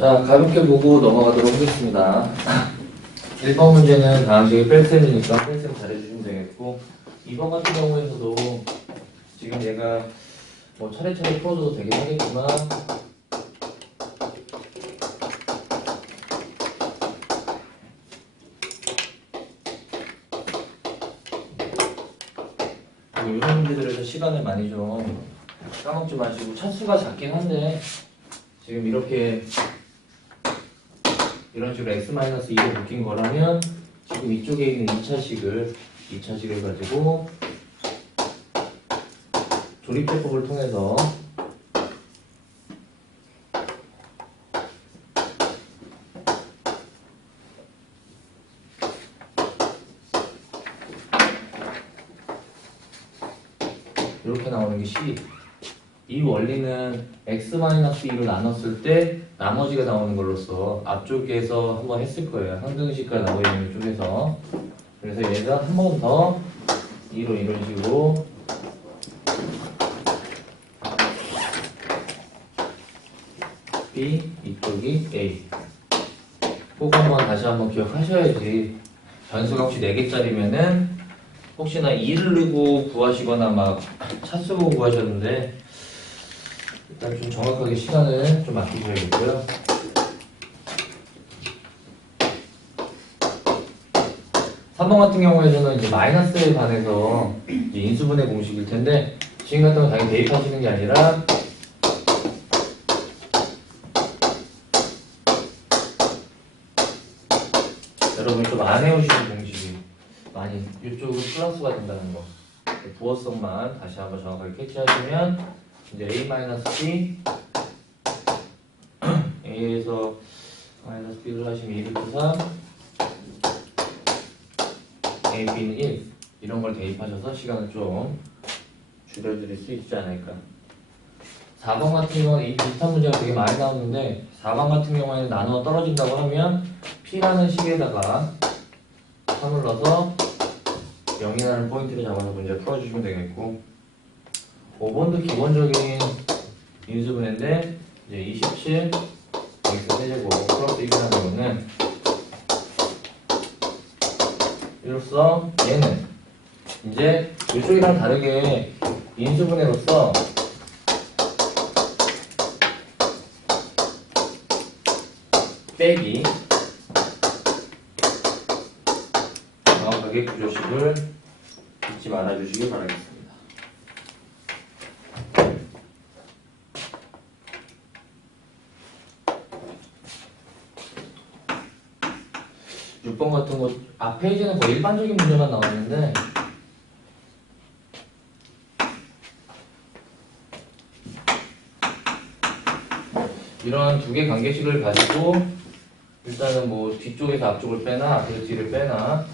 자, 가볍게 보고 넘어가도록 하겠습니다. 1번 문제는 다항식이 뺄셈이니까 뺄셈 잘해주시면 되겠고, 2번 같은 경우에서도 지금 얘가 뭐 차례차례 풀어줘도 되긴 하겠지만, 이런 문제들에서 시간을 많이 좀 까먹지 마시고, 차수가 작긴 한데 지금 이렇게 이런 식으로 x-2로 묶인 거라면 지금 이쪽에 있는 2차식을 가지고 조립제법을 통해서 이렇게 나오는 게 C. 이 원리는 x-2로 나눴을 때 나머지가 나오는 걸로써 앞쪽에서 한번 했을 거예요. 항등식과 나오고 있는 쪽에서. 그래서 얘가 한 번 더 2로 이런 식으로 B, 이쪽이 A. 꼭 한번 다시 한번 기억하셔야지. 변수가 혹시 4개짜리면은 혹시나 2를 넣고 구하시거나 막 차수고 구하셨는데 일단 좀 정확하게 시간을 좀 아끼셔야겠고요. 3번 같은 경우에는 이제 마이너스에 반해서 이제 인수분해 공식일 텐데 지금 같은 건 당연히 대입하시는 게 아니라 여러분이 좀 안 해오시는 공식이 많이 이쪽으로 플러스가 된다는 거. 부호성만 다시 한번 정확하게 캐치하시면 이제 A-B A에서 마이너스 B를 하시면 2루트 3 A, B는 1 이런 걸 대입하셔서 시간을 좀 줄여드릴 수 있지 않을까. 4번 같은 경우는 이 비슷한 문제가 되게 많이 나오는데 4번 같은 경우에는 나누어 떨어진다고 하면 P라는 식에다가 3을 넣어서 0이라는 포인트를 잡아서 문제를 풀어주시면 되겠고 5번도 기본적인 인수분해인데 이제 27 x 세제곱 플러스 1이라는 거는 이로써 얘는 이제 이쪽이랑 다르게 인수분해로서 빼기 정확하게 구조식을 잊지 말아주시기 바라겠습니다. 6번 같은 거 앞 페이지는 뭐 일반적인 문제만 나왔는데 이런 두 개 관계식을 가지고 일단은 뭐 뒤쪽에서 앞쪽을 빼나 앞에서 뒤를 빼나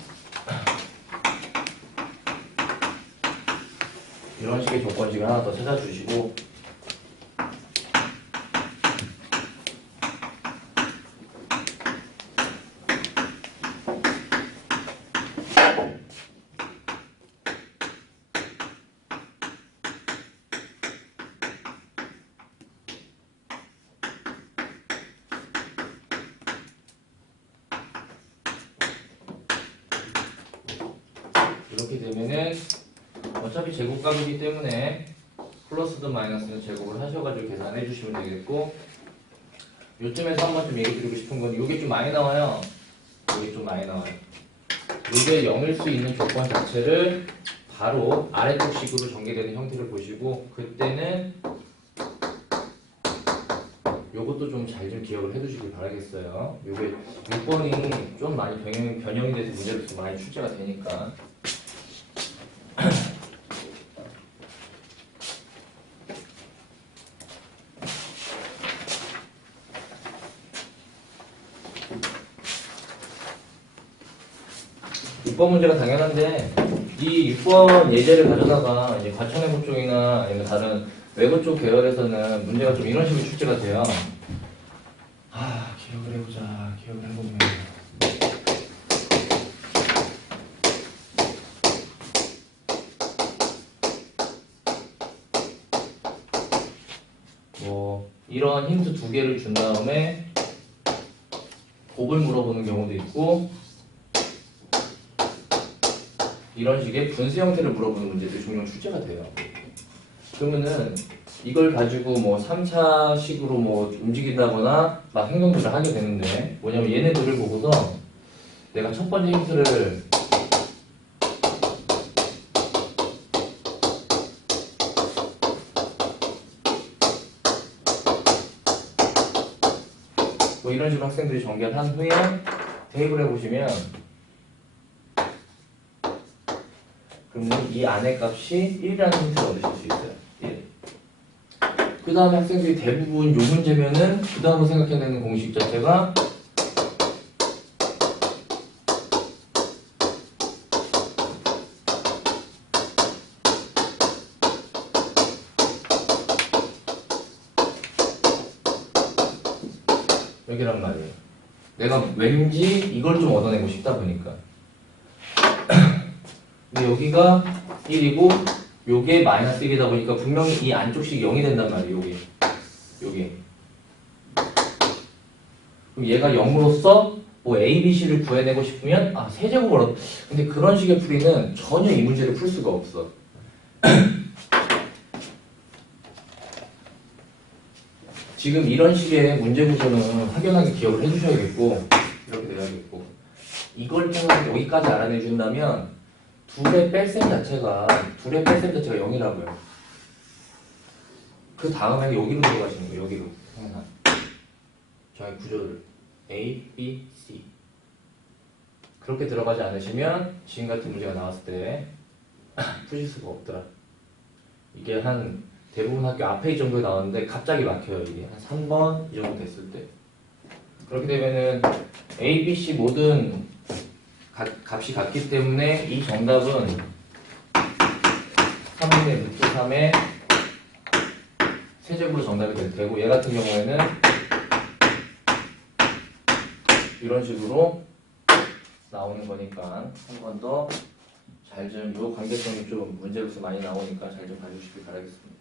이런 식의 조건식을 하나 더 찾아주시고 이렇게 되면은 어차피 제곱값이기 때문에 플러스든 마이너스든 제곱을 하셔가지고 계산해 주시면 되겠고 요쯤에서 한번 좀 얘기 드리고 싶은 건 이게 좀 많이 나와요. 이게 좀 많이 나와요. 이게 0일 수 있는 조건 자체를 바로 아래쪽 식으로 전개되는 형태를 보시고 그때는 요것도 좀 잘 좀 기억을 해두시길 바라겠어요. 요게 6번이 좀 많이 변형이 돼서 문제로 좀 많이 출제가 되니까 6번 문제가 당연한데 이 6번 예제를 가져다가 이제 과천외고 쪽이나 아니면 다른 외고 쪽 계열에서는 문제가 좀 이런 식으로 출제가 돼요. 기억을 해보자. 기억을 해보면 뭐 이런 힌트 두 개를 준 다음에 곱을 물어보는 경우도 있고 이런 식의 분수 형태를 물어보는 문제들이 종종 출제가 돼요. 그러면은 이걸 가지고 뭐 3차식으로 뭐 움직인다거나 막 행동들을 하게 되는데 뭐냐면 얘네들을 보고서 내가 첫 번째 힌트를 뭐 이런 식으로 학생들이 전개를 한 후에 대입을 해보시면 그러면 이 안의 값이 1이라는 힌트를 얻으실 수 있어요. 1. 그 다음에 학생들이 대부분 요 문제면은 그 다음으로 생각해내는 공식 자체가 여기란 말이에요. 내가 왠지 이걸 좀 얻어내고 싶다 보니까. 근데 여기가 1이고 요게 마이너스 1이다 보니까 분명히 이 안쪽식이 0이 된단 말이에요. 여기. 그럼 얘가 0으로서 뭐 A, B, C를 구해내고 싶으면 세제곱을 근데 그런 식의 풀이는 전혀 이 문제를 풀 수가 없어. 지금 이런 식의 문제 구조는 확연하게 기억을 해주셔야겠고 이렇게 돼야겠고 이걸 통해서 여기까지 알아내준다면 둘의 뺄셈 자체가 0이라고요. 그 다음에 여기로 들어가시는 거예요. 여기로 항상 저희 구조를 A, B, C 그렇게 들어가지 않으시면 지금 같은 문제가 나왔을 때 푸실 수가 없더라. 이게 한 대부분 학교 앞에 이 정도에 나왔는데 갑자기 막혀요. 이게 한 3번 이 정도 됐을 때 그렇게 되면은 A, B, C 모든 값이 같기 때문에 이 정답은 3분의 루트 3의 세제곱으로 정답이 될 테고 얘 같은 경우에는 이런 식으로 나오는 거니까 한 번 더 잘 좀 요 관계성이 좀 문제로서 많이 나오니까 잘 좀 봐주시길 바라겠습니다.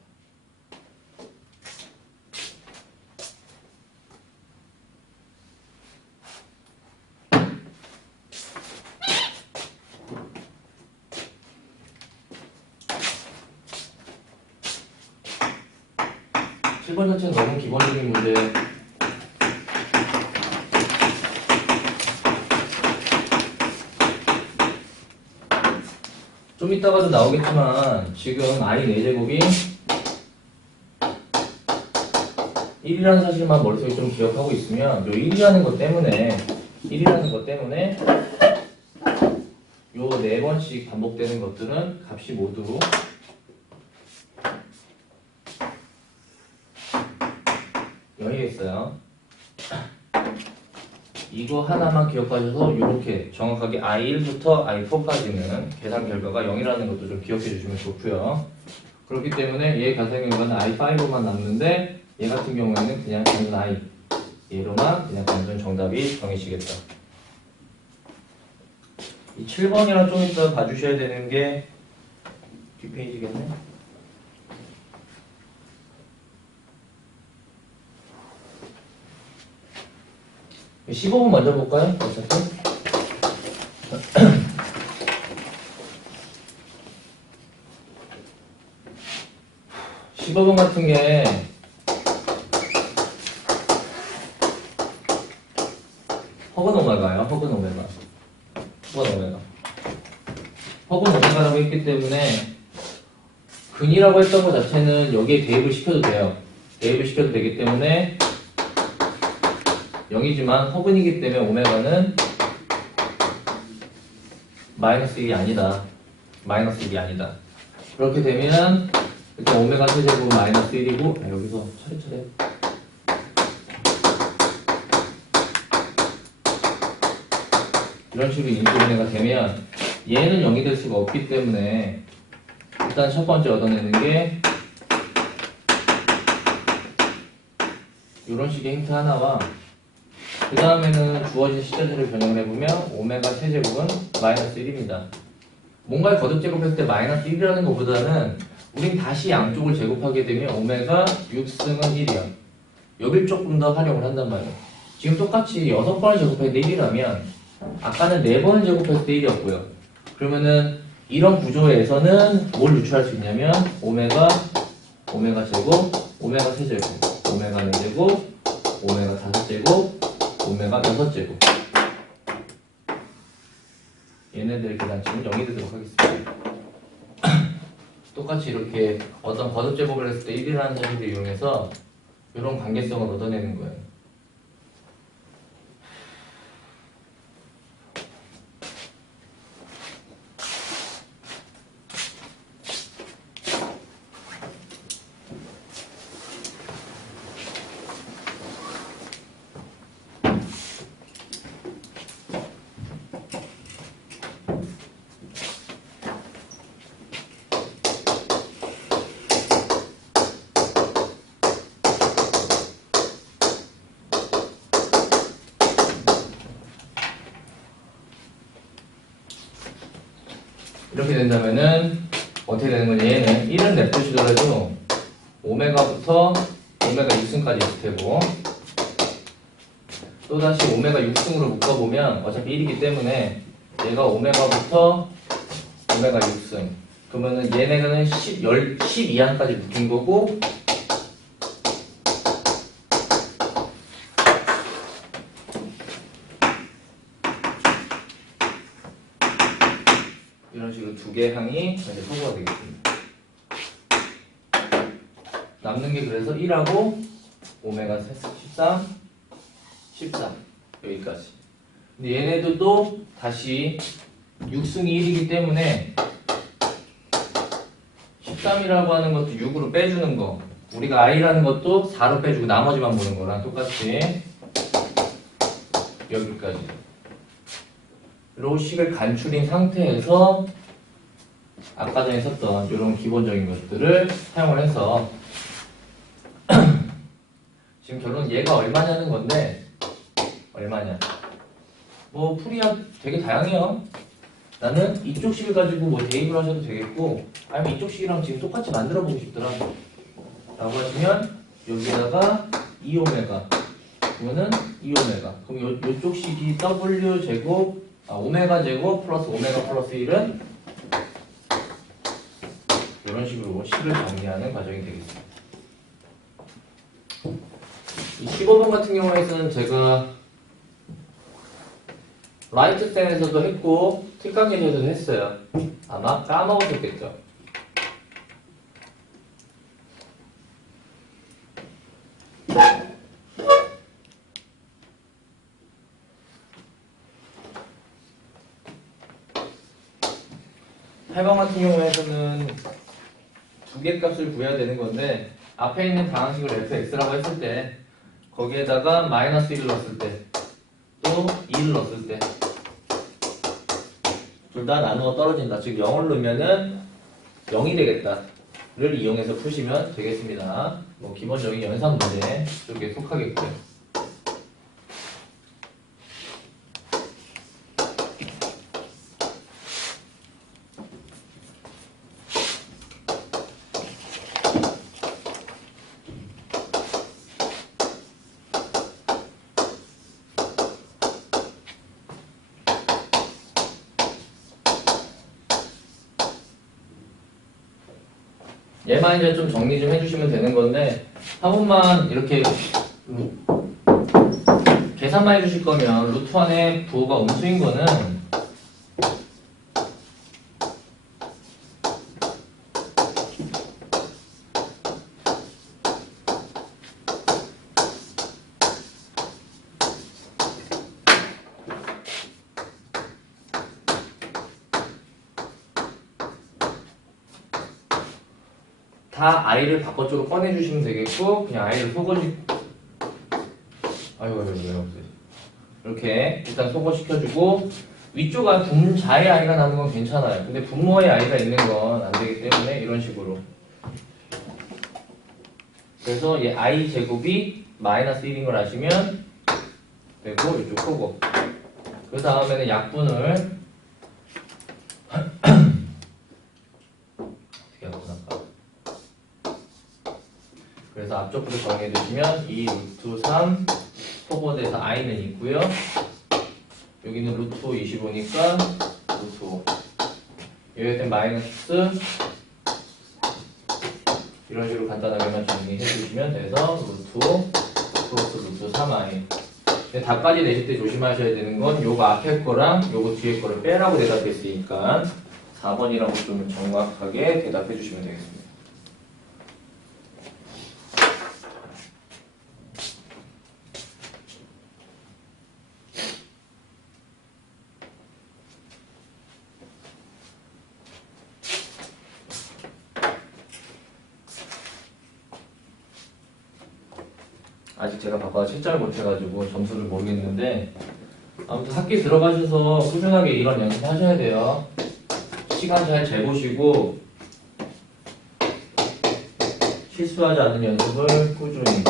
7번 자체는 너무 기본적인 문제. 좀 이따가도 나오겠지만 지금 i 4제곱이 1이라는 사실만 머릿속에 좀 기억하고 있으면 요 1이라는 것 때문에 요 4번씩 반복되는 것들은 값이 모두 0이겠어요. 이거 하나만 기억하셔서 이렇게 정확하게 i1부터 i4까지는 계산 결과가 0이라는 것도 좀 기억해 주시면 좋고요. 그렇기 때문에 얘 같은 경우는 i5만 남는데 얘 같은 경우에는 그냥 단순 i 얘로만 그냥 단순 정답이 정해지겠다. 이 7번이랑 좀 이따 봐주셔야 되는 게 뒷페이지겠네. 15번 먼저 볼까요? 어차피 15번 같은 게 허근 오메가예요. 허근 오메가라고 했기 때문에 근이라고 했던 것 자체는 여기에 대입을 시켜도 돼요. 대입을 시켜도 되기 때문에 0이지만 허근이기 때문에 오메가는 마이너스 1이 아니다. 그렇게 되면 일단 오메가 세제곱 마이너스 1이고 여기서 차례차례 이런 식으로 인수분해가 되면 얘는 0이 될 수가 없기 때문에 일단 첫 번째 얻어내는 게 이런 식의 힌트 하나와 그 다음에는 주어진 시자들을 변형을 해보면 오메가 세제곱은 마이너스 1입니다. 뭔가를 거듭 제곱했을 때 마이너스 1이라는 것보다는 우린 다시 양쪽을 제곱하게 되면 오메가 6승은 1이야. 여길 조금 더 활용을 한단 말이야. 지금 똑같이 6번을 제곱했을 때 1이라면 아까는 4번을 제곱했을 때 1이었고요. 그러면은 이런 구조에서는 뭘 유추할 수 있냐면 오메가 제곱, 오메가 세제곱, 오메가 4제곱, 오메가 5제곱, 오메가 6제곱. 얘네들의 계산치는 0이 되도록 하겠습니다. 똑같이 이렇게 어떤 거듭 제곱을 했을 때 1이라는 점을 이용해서 이런 관계성을 얻어내는 거예요. 이렇게 된다면은 어떻게 되는 거냐? 얘는 1은 냅두시더라도 오메가부터 오메가 6승까지 있을 테고 또다시 오메가 6승으로 묶어보면 어차피 1이기 때문에 얘가 오메가부터 오메가 6승 그러면은 얘네가는 12항까지 묶인 거고 이런 식으로 두 개의 항이 이제 소거가 되겠습니다. 남는 게 그래서 1하고 오메가 13, 14 여기까지. 근데 얘네들도 다시 6승이 1이기 때문에 13이라고 하는 것도 6으로 빼주는 거 우리가 i라는 것도 4로 빼주고 나머지만 보는 거랑 똑같이 여기까지 로식을 간출인 상태에서 아까 전에 썼던 이런 기본적인 것들을 사용을 해서 지금 결론은 얘가 얼마냐는 건데 얼마냐 뭐 풀이야 되게 다양해요. 나는 이쪽 식을 가지고 뭐 대입을 하셔도 되겠고 아니면 이쪽 식이랑 지금 똑같이 만들어 보고 싶더라 라고 하시면 여기에다가 2오메가 그러면은 2오메가 그럼 요쪽 식이 w 제곱 오메가 제곱 플러스 오메가 플러스 1은 이런 식으로 식을 정리하는 과정이 되겠습니다. 이 15번 같은 경우에는 제가 라이트 쌤에서도 했고 특강에서도 했어요. 아마 까먹으셨겠죠. 해방 같은 경우에서는 두 개 값을 구해야 되는 건데 앞에 있는 방정식을 fx라고 했을 때 거기에다가 마이너스 1을 넣었을 때 또 2를 넣었을 때 둘 다 나누어 떨어진다. 즉 0을 넣으면은 0이 되겠다를 이용해서 푸시면 되겠습니다. 뭐 기본적인 연산 문제 쪽에 속하겠고요. 얘만 이제 좀 정리 좀 해주시면 되는 건데 한 번만 이렇게 계산만 해주실 거면 루트 안에 부호가 음수인 거는 다 i를 바깥쪽으로 꺼내주시면 되겠고 그냥 i를 소거시 이렇게 일단 소거시켜주고 위쪽에 분자의 i가 나는 건 괜찮아요. 근데 분모의 i가 있는 건 안 되기 때문에 이런 식으로 그래서 얘 i 제곱이 마이너스 1인 걸 아시면 되고 이쪽 소거 그 다음에는 약분을 그래서 앞쪽부터 정해주시면 2 루트 3 포워드에서 i는 있고요. 여기는 루트 25니까 루트 5. 여기에 마이너스 이런 식으로 간단하게만 정리해 주시면 돼서 루트 5 플러스 루트 3i. 근데 답까지 내실 때 조심하셔야 되는 건 요거 앞에 거랑 요거 뒤에 거를 빼라고 대답했으니까 4번이라고 좀 정확하게 대답해 주시면 되겠습니다. 아직 제가 바빠서 채점을 못해가지고 점수를 모르겠는데 아무튼 학기 들어가셔서 꾸준하게 이런 연습 하셔야 돼요. 시간 잘 재보시고 실수하지 않는 연습을 꾸준히.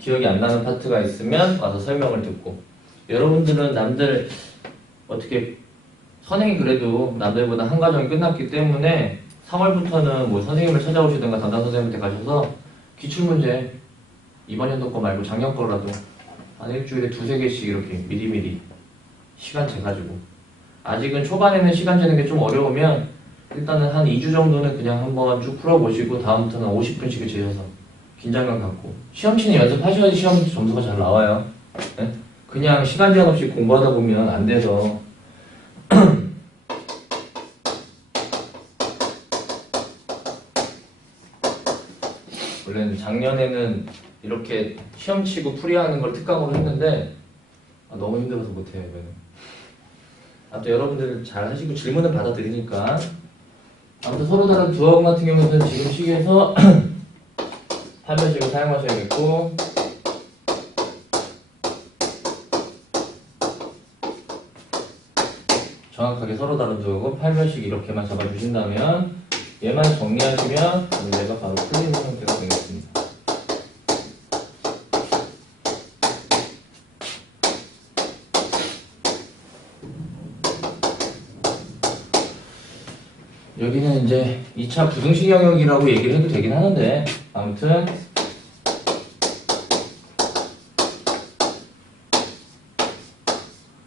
기억이 안 나는 파트가 있으면 와서 설명을 듣고. 여러분들은 남들 어떻게 선행이 그래도 남들보다 한 과정이 끝났기 때문에 3월부터는 뭐 선생님을 찾아오시든가 담당 선생님한테 가셔서 기출문제 이번 연도 거 말고 작년 거라도 한 일주일에 2-3개씩 이렇게 미리미리 시간 재가지고, 아직은 초반에는 시간 재는 게 좀 어려우면 일단은 한 2주 정도는 그냥 한번 쭉 풀어보시고 다음부터는 50분씩을 재셔서 긴장감 갖고 시험 치는 연습하셔야지 시험 점수가 잘 나와요. 네? 그냥 시간 제한 없이 공부하다 보면 안 돼서 원래는 작년에는 이렇게 시험 치고 풀이하는 걸 특강으로 했는데 너무 힘들어서 못해요 이거는. 아무튼 여러분들 잘 하시고 질문은 받아드리니까. 아무튼 서로 다른 두 학원 같은 경우는 지금 시기에서 판별식을 사용하셔야겠고, 정확하게 서로 다른 두 학원 판별식 이렇게만 잡아주신다면 얘만 정리하시면 문제가 바로 풀리는 형태가 되겠습니다. 여기는 이제 2차 부등식 영역이라고 얘기를 해도 되긴 하는데, 아무튼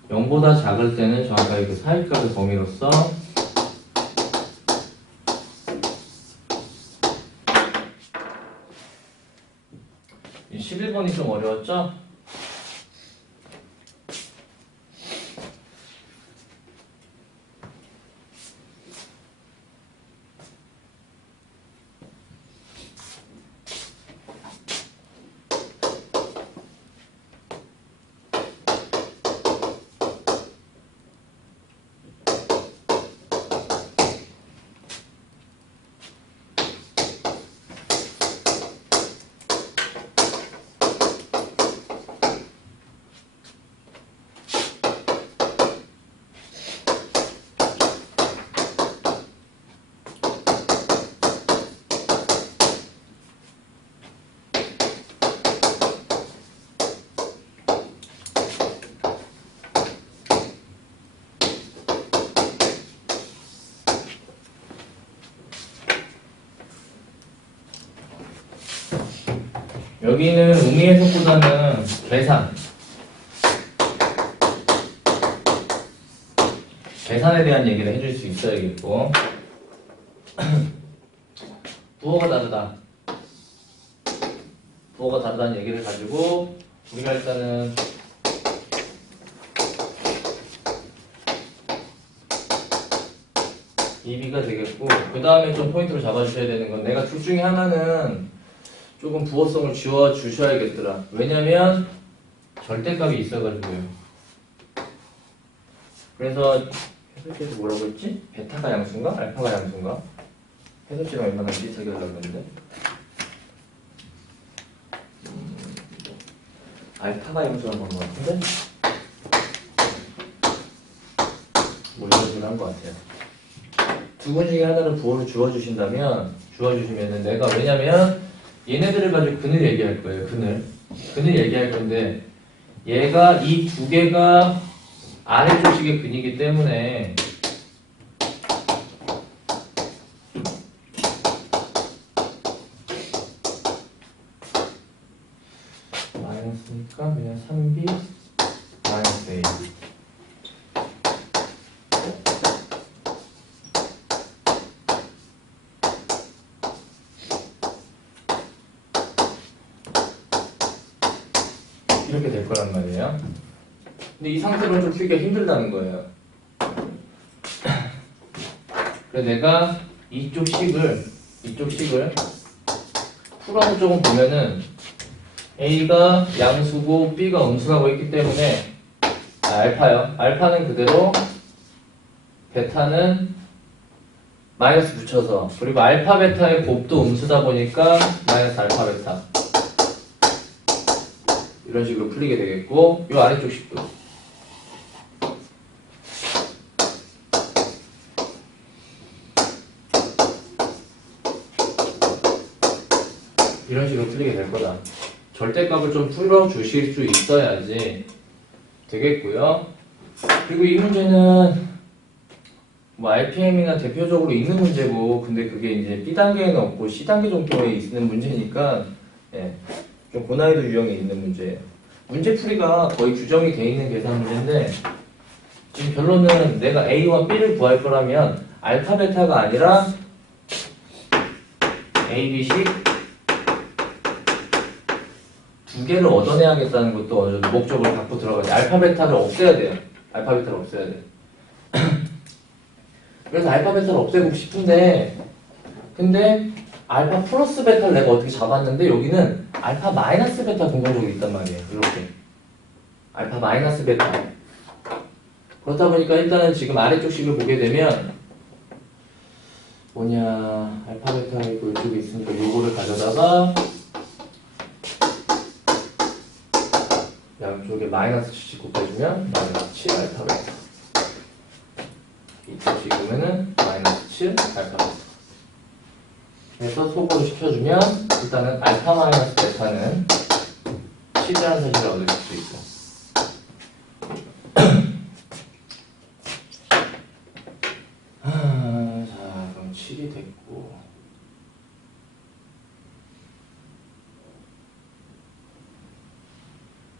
0보다 작을 때는 정확하게 그 사이값의 범위로서 11번이 좀 어려웠죠? 여기는 의미 해석보다는 계산에 대한 얘기를 해줄 수 있어야겠고, 부호가 다르다. 부호가 다르다는 얘기를 가지고 우리가 일단은 EB가 되겠고, 그 다음에 좀 포인트로 잡아주셔야 되는 건, 내가 둘 중에 하나는 조금 부호성을 지워 주셔야겠더라. 왜냐면 절대값이 있어가지고요. 그래서 해설지에서 뭐라고 했지? 베타가 양수인가? 알파가 양수인가? 해설지랑 웬만하면 비슷하게 하려고 했는데 알파가 양수라고 한 것 같은데? 뭐 이런 식으로 한 것 같아요. 두 분 중에 하나를 부호를 주어주시면은 내가, 왜냐면 얘네들을 가지고 근을 얘기할 거예요. 근을 얘기할 건데, 얘가 이 두 개가 아래쪽식의 근이기 때문에 마이너스니까 그냥 3b 마이너스 a. 이렇게 될 거란 말이에요. 근데 이 상태로는 좀 풀기가 힘들다는 거예요. 그래서 내가 이쪽 식을 풀어서 조금 보면은 A가 양수고 B가 음수라고 했기 때문에 알파요. 알파는 그대로 베타는 마이너스 붙여서 그리고 알파 베타의 곱도 음수다 보니까 마이너스 알파 베타 이런 식으로 풀리게 되겠고 이 아래쪽 식도 이런 식으로 풀리게 될 거다. 절대값을 좀 풀어주실 수 있어야지 되겠고요. 그리고 이 문제는 뭐 RPM이나 대표적으로 있는 문제고 근데 그게 이제 B단계에는 없고 C단계 정도에 있는 문제니까 예, 좀 고난이도 유형에 있는 문제예요. 문제풀이가 거의 규정이 돼 있는 계산 문제인데 지금 결론은 내가 A와 B를 구할 거라면 알파 베타가 아니라 A, B, C 두 개를 얻어내야겠다는 것도 어느 정도 목적으로 갖고 들어가지. 알파 베타를 없애야 돼요. 알파 베타를 없애야 돼. 그래서 알파 베타를 없애고 싶은데 근데 알파 플러스 베타를 내가 어떻게 잡았는데 여기는 알파 마이너스 베타 공통적으로 있단 말이에요. 이렇게 알파 마이너스 베타 그렇다 보니까 일단은 지금 아래쪽 식을 보게 되면 뭐냐 알파 베타가 있고 이쪽에 있으니까 요거를 가져다가 양쪽에 마이너스 7 곱해주면 마이너스 7 알파 베타 이쪽 식으면은 마이너스 7 알파 베타 그래서 소거를 시켜주면 일단은 알파 마이너스 베타는 7이라는 사실을 얻을 수 있고 자 그럼 7이 됐고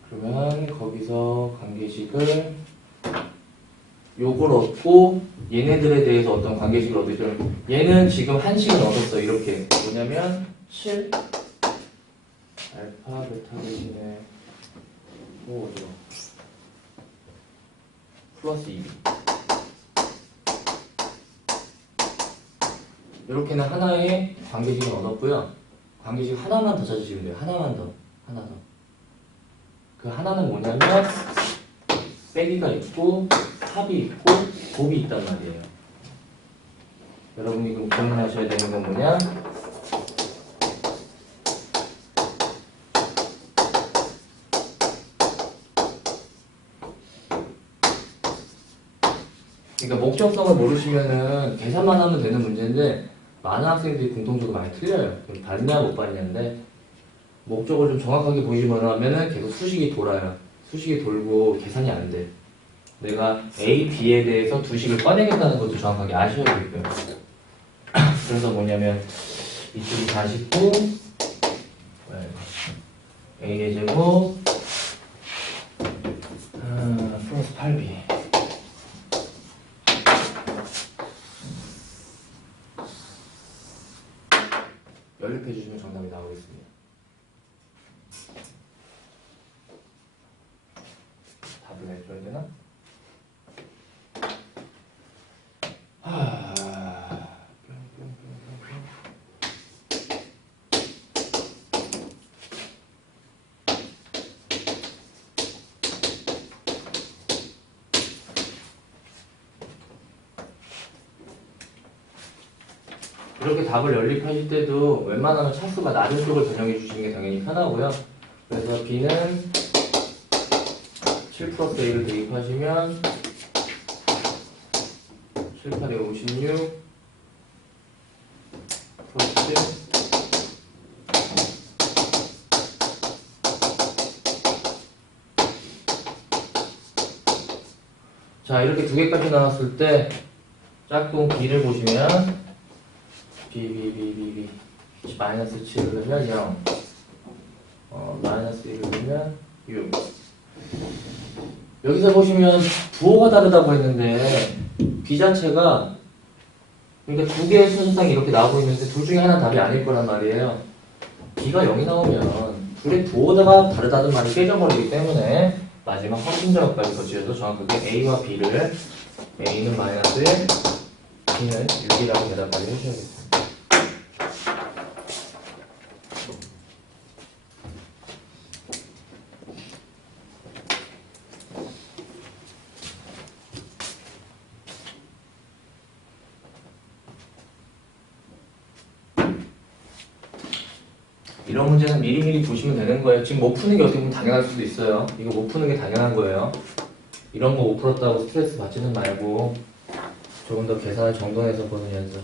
그러면 거기서 관계식을 요걸 얻고 얘네들에 대해서 어떤 관계식을 얻으죠. 얘는 지금 한 식은 얻었어. 이렇게 뭐냐면 7 알파 베타 대신에 뭐죠? 플러스 2b 이렇게는 하나의 관계식을 얻었고요. 관계식 하나만 더 찾으시면 돼요. 하나 더. 그 하나는 뭐냐면 빼기가 있고 합이 있고 곱이 있단 말이에요. 여러분이 그럼 기억하셔야 되는 건 뭐냐? 그러니까 목적성을 모르시면은 계산만 하면 되는 문제인데 많은 학생들이 공통적으로 많이 틀려요. 그럼 봤냐 못 봤냐인데 목적을 좀 정확하게 보이기만 하면은 계속 수식이 돌아요. 수식이 돌고 계산이 안 돼. 내가 A, B에 대해서 두 식을 꺼내겠다는 것도 정확하게 아셔야겠고요. 그래서 뭐냐면 이쪽이 49 A의 제곱 플러스 8B 연립해 주시면 정답이 나오겠습니다. 답을 내줘야 되나? 이렇게 답을 연립하실 때도 웬만하면 차수가 낮은 쪽을 변형해 주시는 게 당연히 편하고요. 그래서 B는 7 플러스 A를 대입하시면 7, 8에 56 플러스 자 이렇게 두 개까지 나왔을 때 짝꿍 B를 보시면 B 마이너스 7을 넣으면 0 마이너스 1을 보면 6. 여기서 보시면 부호가 다르다고 했는데 b 자체가 그러니까 두 개의 순서상이 이렇게 나오고 있는데 둘 중에 하나 답이 아닐 거란 말이에요. b가 0이 나오면 둘의 부호가 다르다는 말이 깨져버리기 때문에 마지막 확진자역까지 거치셔도 정확하게 a와 b를 a는 마이너스 1, b는 6이라고 대답까지 해주셔야겠습니다. 이런 문제는 미리미리 보시면 되는 거예요. 지금 못 푸는 게 어떻게 보면 당연할 수도 있어요. 이거 못 푸는 게 당연한 거예요. 이런 거 못 풀었다고 스트레스 받지는 말고 조금 더 계산을 정돈해서 보는 연습.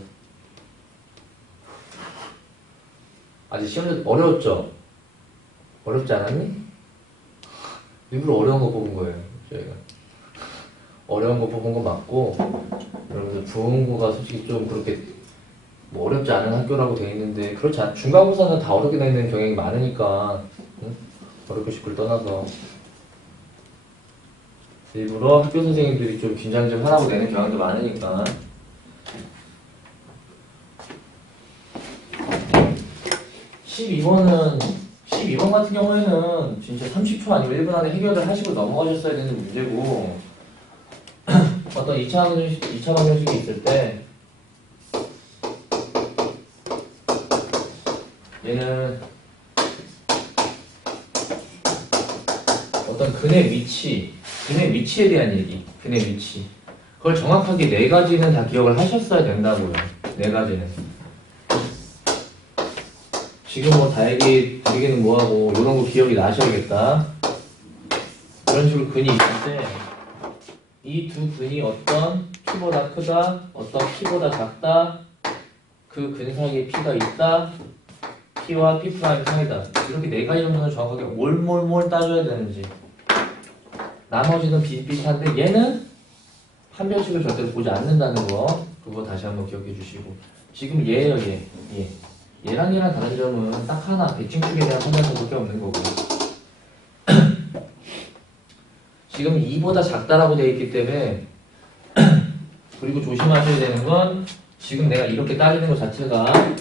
아직 시험이 어려웠죠? 어렵지 않았니? 일부러 어려운 거 뽑은 거예요, 저희가. 어려운 거 뽑은 거 맞고, 여러분들 부흥고가 솔직히 좀 그렇게 뭐 어렵지 않은 학교라고 돼 있는데, 그렇지 않, 중간고사는 다 어렵게 돼 있는 경향이 많으니까, 응? 어렵고 싶을 떠나서. 일부러 학교 선생님들이 좀 긴장 좀 하라고 내는 경향도 많으니까. 12번 같은 경우에는 진짜 30초 아니면 1분 안에 해결을 하시고 넘어가셨어야 되는 문제고, 어떤 2차 방정식이 있을 때, 얘는 어떤 근의 위치에 대한 얘기, 근의 위치. 그걸 정확하게 네 가지는 다 기억을 하셨어야 된다고요. 네 가지는. 지금 뭐 다 얘기 드리기는 뭐하고, 이런 거 기억이 나셔야겠다. 이런 식으로 근이 있을 때, 이 두 근이 어떤 P보다 크다, 어떤 P보다 작다, 그 근 사이에 P가 있다, P와 P' 사이다. 이렇게 네 가지 정도는 정확하게 뭘 따져야 되는지. 나머지는 비슷비슷한데 얘는 판별식을 절대로 보지 않는다는 거. 그거 다시 한번 기억해 주시고. 지금 얘예요, 얘. 얘랑 얘랑 다른 점은 딱 하나, 대칭축에 대한 판단서밖에 없는 거고. 지금 2보다 작다라고 되어 있기 때문에 그리고 조심하셔야 되는 건 지금 내가 이렇게 따지는 것 자체가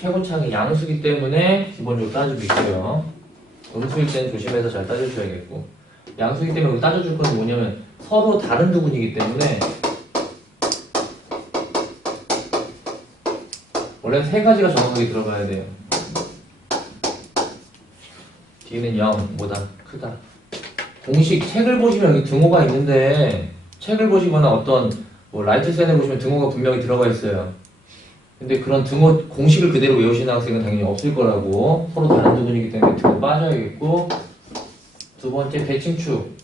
최고창이 양수기 때문에 기본적으로 따지고 있고요. 음수일 때는 조심해서 잘 따져주셔야겠고, 양수기 때문에 따져줄 건 뭐냐면 서로 다른 부분이기 때문에 원래 세 가지가 정확하게 들어가야 돼요. D는 0보다 크다. 공식 책을 보시면 여기 등호가 있는데, 책을 보시거나 어떤 뭐 라이트센에 보시면 등호가 분명히 들어가 있어요. 근데 그런 등호 공식을 그대로 외우시는 학생은 당연히 없을 거라고. 서로 다른 부분이기 때문에 등호 빠져야겠고, 두 번째 대칭축.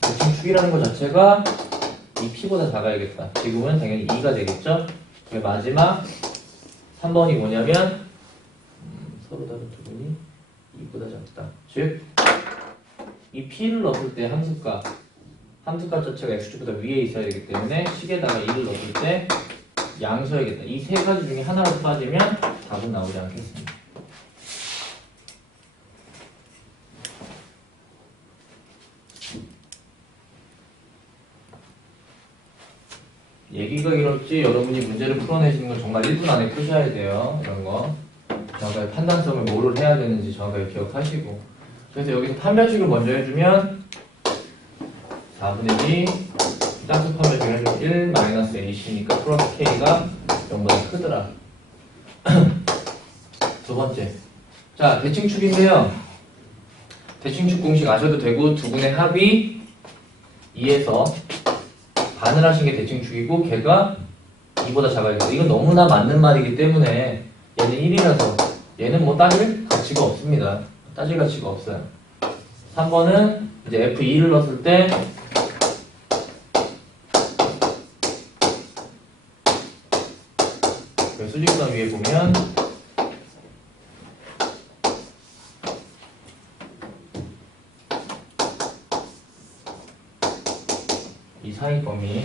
대칭축이라는 것 자체가 이 P보다 작아야겠다. 지금은 당연히 2가 되겠죠. 마지막 3번이 뭐냐면 서로 다른 두 분이 2보다 작다. 즉 이 P를 넣었을 때 함수값 자체가 X축보다 위에 있어야 되기 때문에 식에다가 2를 넣었을 때 양수해야겠다. 이 세 가지 중에 하나로 빠지면 답은 나오지 않겠습니다. 얘기가 이렇지 여러분이 문제를 풀어내시는 건 정말 1분 안에 푸셔야 돼요. 이런 거 정확하게 판단점을 뭐를 해야 되는지 정확하게 기억하시고, 그래서 여기서 판별식을 먼저 해주면 4분의 2 짝수 판별식을 해주면 1 마이너스 AC니까 플러스 K가 0보다 크더라. 두 번째, 자 대칭축인데요. 대칭축 공식 아셔도 되고, 두 분의 합이 2에서 반을 하신 게 대칭축이고 걔가 2보다 작아야겠다. 이건 너무나 맞는 말이기 때문에 얘는 1이라서 얘는 뭐 따질 가치가 없습니다. 따질 가치가 없어요. 3번은 이제 F2를 넣었을 때 수직선 위에 보면 이 사이범위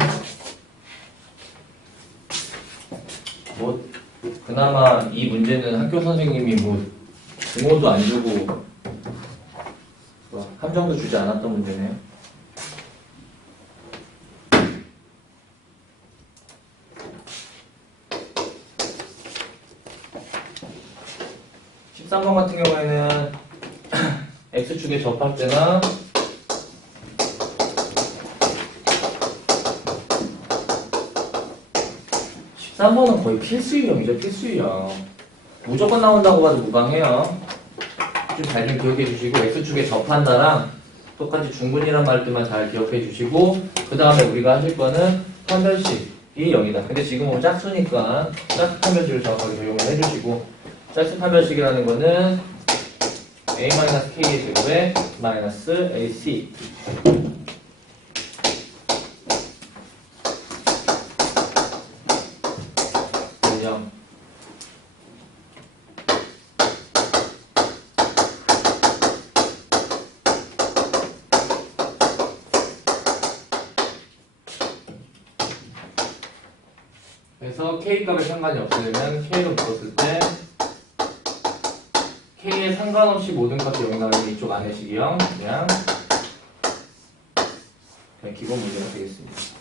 뭐 그나마 이 문제는 학교 선생님이 뭐 등호도 안 주고 함정도 주지 않았던 문제네요. (13번) 같은 경우에는 x축에 접할 때나 13번은 거의 필수 유형이죠. 필수 유형. 무조건 나온다고 봐도 무방해요. 좀 잘 좀 기억해 주시고 x축에 접한다랑 똑같이 중분이란 말들만 잘 기억해 주시고 그 다음에 우리가 하실 거는 판별식이 0이다. 근데 지금은 짝수니까 짝수 판별식을 정확하게 적용을 해주시고 짝수 판별식이라는 거는 a-k의 제곱에 -ac 그래서 K값에 상관이 없으면 K로 묶었을 때 K에 상관없이 모든 값이 0 나오면 이쪽 안에식이 0 그냥 기본 문제가 되겠습니다.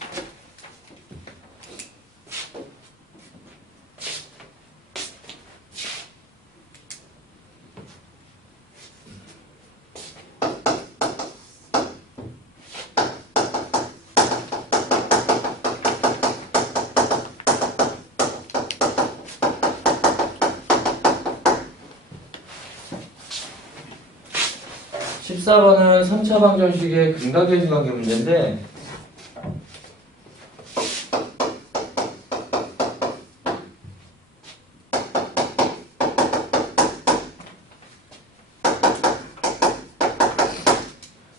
(14번은) 3차 방정식의 근각의 관계 문제인데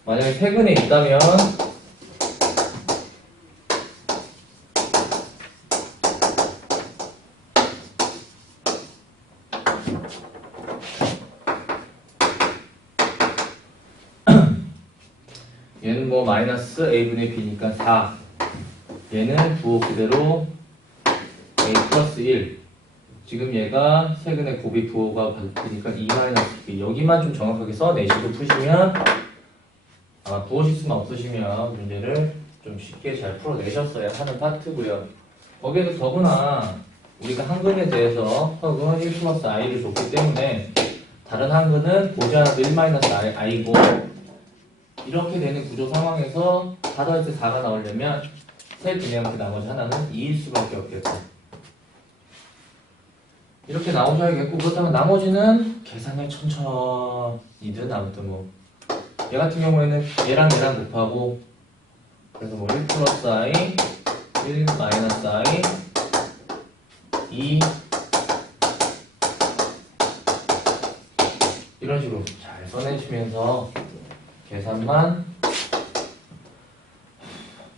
만약에 세근에 있다면 얘는 뭐 마이너스 a분의 b니까 4 얘는 부호 그대로 a 플러스 1 지금 얘가 세근의 곱이 부호가 바뀌니까 2 마이너스 b 여기만 좀 정확하게 써내시고 푸시면 부호 실수만 없으시면 문제를 좀 쉽게 잘 풀어내셨어야 하는 파트고요. 거기에도 더구나 우리가 한근에 대해서 턱은 1 플러스 i를 줬기 때문에 다른 한근은 보지 않아도 1 마이너스 i고 이렇게 되는 구조 상황에서 4 더했을 때 4가 나오려면 세 분의 그 나머지 하나는 2일 수밖에 없겠고 이렇게 나오셔야겠고 그렇다면 나머지는 계산을 천천히든 아무튼 뭐 얘 같은 경우에는 얘랑 곱하고 그래서 뭐 1 플러스 i 1 마이너스 i 2 이런 식으로 잘 써내시면서 계산만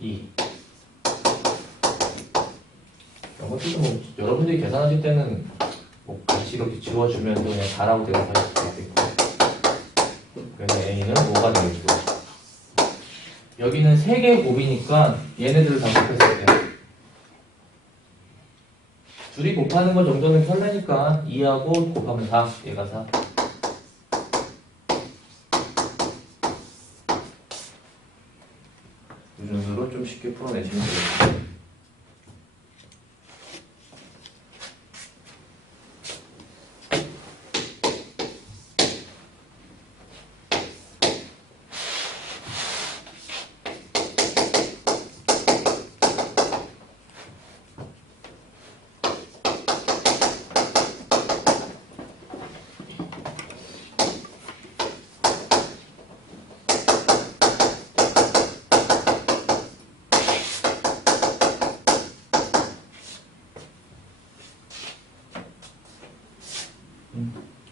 2 이런 것들도 뭐 여러분들이 계산하실 때는 뭐 같이 이렇게 지워주면 그냥 4라고 대답하실 수도 있겠고 그래서 A는 5가 되겠고 여기는 3개의 곱이니까 얘네들을 다 곱했을 때 둘이 곱하는 것 정도는 편하니까 2하고 곱하면 4 얘가 4 이 정도로 좀 쉽게 풀어내시면 되겠습니다.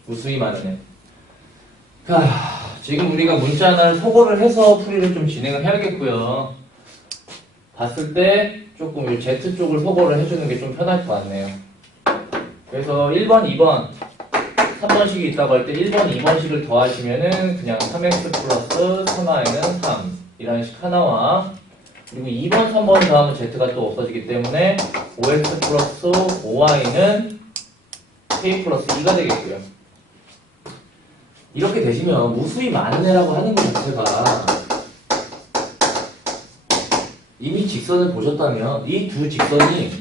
웃음이 많으네. 지금 우리가 문자 하나를 소거를 해서 풀이를 좀 진행을 해야겠고요. 봤을 때 조금 이 Z쪽을 소거를 해주는 게 좀 편할 것 같네요. 그래서 1번, 2번, 3번식이 있다고 할 때 1번, 2번식을 더하시면은 그냥 3x 플러스 3y는 3 이라는 식 하나와 그리고 2번, 3번 더하면 Z가 또 없어지기 때문에 5x 플러스 5y는 k 플러스 2가 되겠고요. 이렇게 되시면 무수히 많은 애라고 하는 것 자체가 이미 직선을 보셨다면 이 두 직선이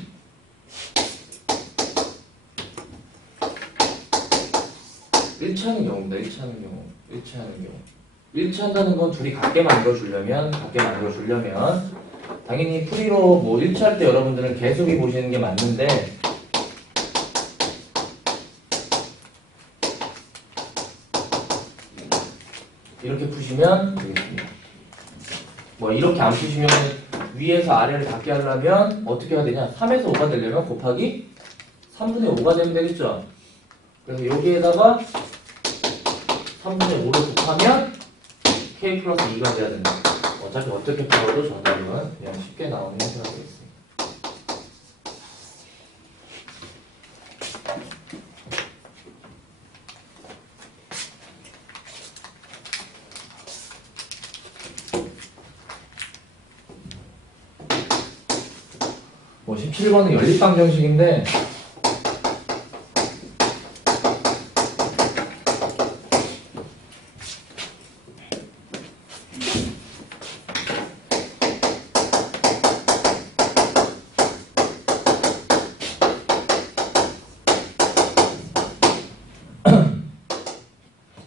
일치하는 경우입니다. 일치한다는 건 둘이 같게 만들어주려면 당연히 풀이로 뭐 일치할 때 여러분들은 계속이 보시는 게 맞는데 이렇게 푸시면 되겠습니다. 뭐 이렇게 안 푸시면 위에서 아래를 닿게 하려면 어떻게 해야 되냐? 3에서 5가 되려면 곱하기 3분의 5가 되면 되겠죠? 그래서 여기에다가 3분의 5를 곱하면 k 플러스 2가 돼야 된다. 어차피 어떻게 풀어도 정답은 그냥 쉽게 나오는 형태가 되겠습니다. 뭐 17번은 연립방정식인데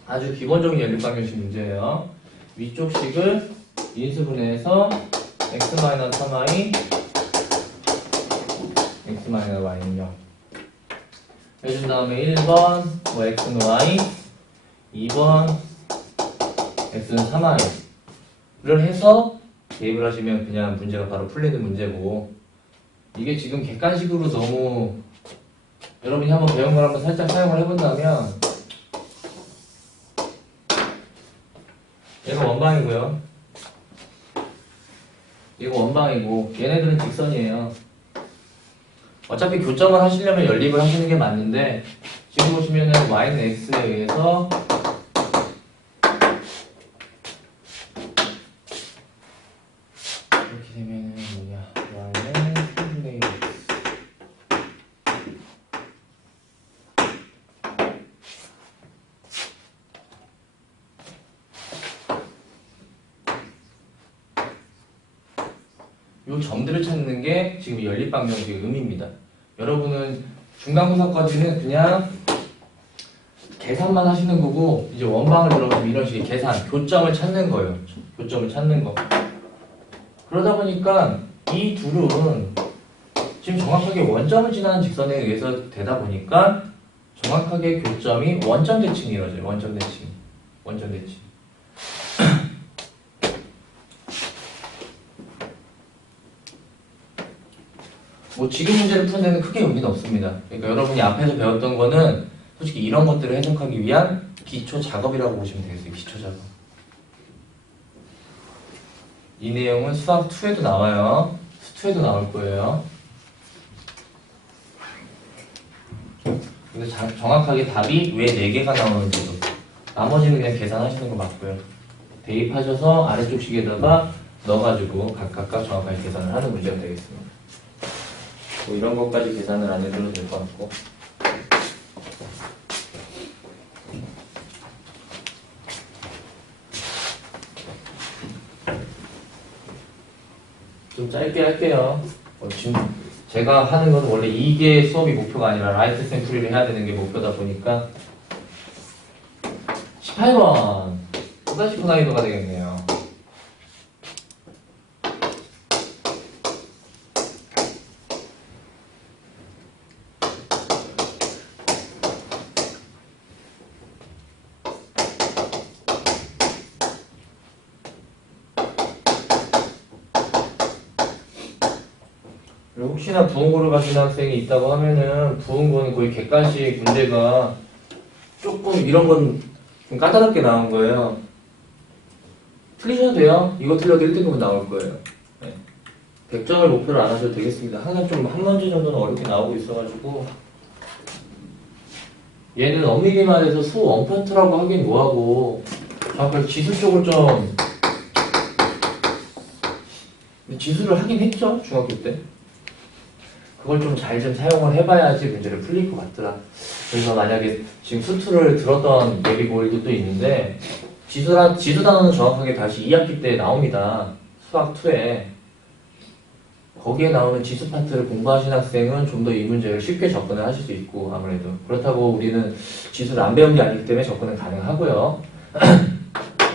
아주 기본적인 연립방정식 문제예요. 위쪽 식을 인수분해해서 x-3y x-y는 0 해준 다음에 1번 뭐 x는 y 2번 x는 3y를 해서 대입을 하시면 그냥 문제가 바로 풀리는 문제고 이게 지금 객관식으로 너무 여러분이 한번 배운 걸 한번 살짝 사용을 해본다면 얘가 원방이고요. 이거 원방이고 얘네들은 직선이에요. 어차피 교점을 하시려면 연립을 하시는 게 맞는데 지금 보시면은 y는 x에 의해서 이렇게 되면은 뭐냐 y는 3분의 1 요 점들을 찾는 게 지금 연립방정식의 의미입니다. 여러분은 중간고사까지는 그냥 계산만 하시는 거고 이제 원방을 들어가면 이런 식의 계산, 교점을 찾는 거예요. 교점을 찾는 거. 그러다 보니까 이 둘은 지금 정확하게 원점을 지나는 직선에 의해서 되다 보니까 정확하게 교점이 원점 대칭이 이루어져요. 원점 대칭. 뭐 지금 문제를 푸는 데는 크게 의미는 없습니다. 그러니까 여러분이 앞에서 배웠던 거는 솔직히 이런 것들을 해석하기 위한 기초 작업이라고 보시면 되겠어요. 기초 작업. 이 내용은 수학 2에도 나와요. 수 2에도 나올 거예요. 근데 정확하게 답이 왜 4개가 나오는지도 나머지는 그냥 계산하시는 거 맞고요. 대입하셔서 아래쪽 식에다가 넣어가지고 각각 정확하게 계산을 하는 문제가 되겠습니다. 뭐 이런 것까지 계산을 안 해도 될 것 같고 좀 짧게 할게요. 지금 제가 하는 건 원래 이게 수업이 목표가 아니라 라이트 샘플을 해야 되는 게 목표다 보니까 18번 또다시 코나이도가 되겠네요. 혹시나 부흥고를 가시는 학생이 있다고 하면은 부흥고는 거의 객관식 문제가 조금 이런 건 좀 까다롭게 나온 거예요. 틀리셔도 돼요. 이거 틀려도 1등급은 나올 거예요. 네. 100점을 목표로 안 하셔도 되겠습니다. 항상 좀 한 문제 정도는 어렵게 나오고 있어가지고 얘는 엄밀히 말해서 수 원파트라고 하긴 뭐하고 정확하게 지수 쪽을 좀 지수를 하긴 했죠. 중학교 때. 그걸 좀 잘 좀 사용을 해봐야지 문제를 풀릴 것 같더라. 그래서 만약에 지금 수투를 들었던 예비고일도 또 있는데 지수 단어는 정확하게 다시 2학기 때 나옵니다. 수학 2에. 거기에 나오는 지수 파트를 공부하신 학생은 좀 더 이 문제를 쉽게 접근을 하실 수 있고 아무래도 그렇다고 우리는 지수를 안 배운 게 아니기 때문에 접근은 가능하고요.